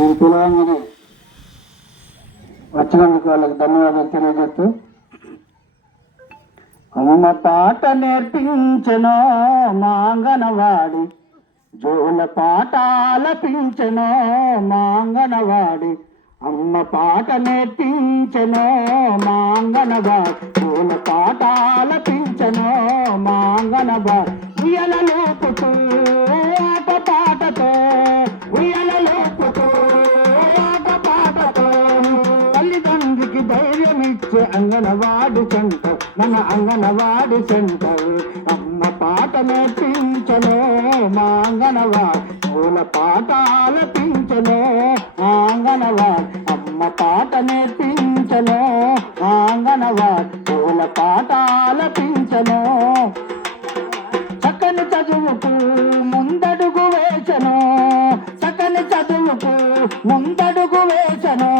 నేను పిలవంగానే వచ్చినందుకు వాళ్ళకి ధన్యవాదాలు తెలియజేస్తూ అమ్మ పాట నేర్పించను మాంగనవాడి జోల పాట ఆలపించను మాంగనవాడి అమ్మ పాట నేర్పించను మాంగనవాడి జోల పాట ఆలపించను మాంగనవాడి ఉయ్యలలోపుతూ వచ్చే అంగనవాడి సెంటర్ మన అంగనవాడి సెంటర్. అమ్మ పాట నేర్పించలే మా అంగనవాడి మూల పాట ఆలపించలే మా అంగనవాడి. అమ్మ పాట నేర్పించలే మా అంగనవాడి మూల పాట ఆలపించలే. చక్కని చదువుకు ముందడుగు వేచను చక్కని చదువుకు ముందడుగు వేచను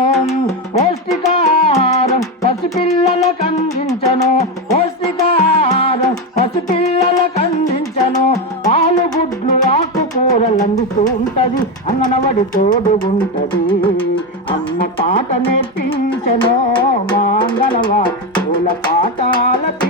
పౌష్టికాహారం ఆదుతూ ఉంటది అంగనవడి తోడు ఉంటది అమ్మ పాట నేర్పించను మాంగళవా పూల పాటాలకి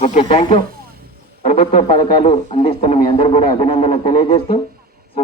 okay thank you ప్రభుత్వ పథకాలు అందిస్తున్న మీ అందరూ కూడా అభినందనలు తెలియజేస్తూ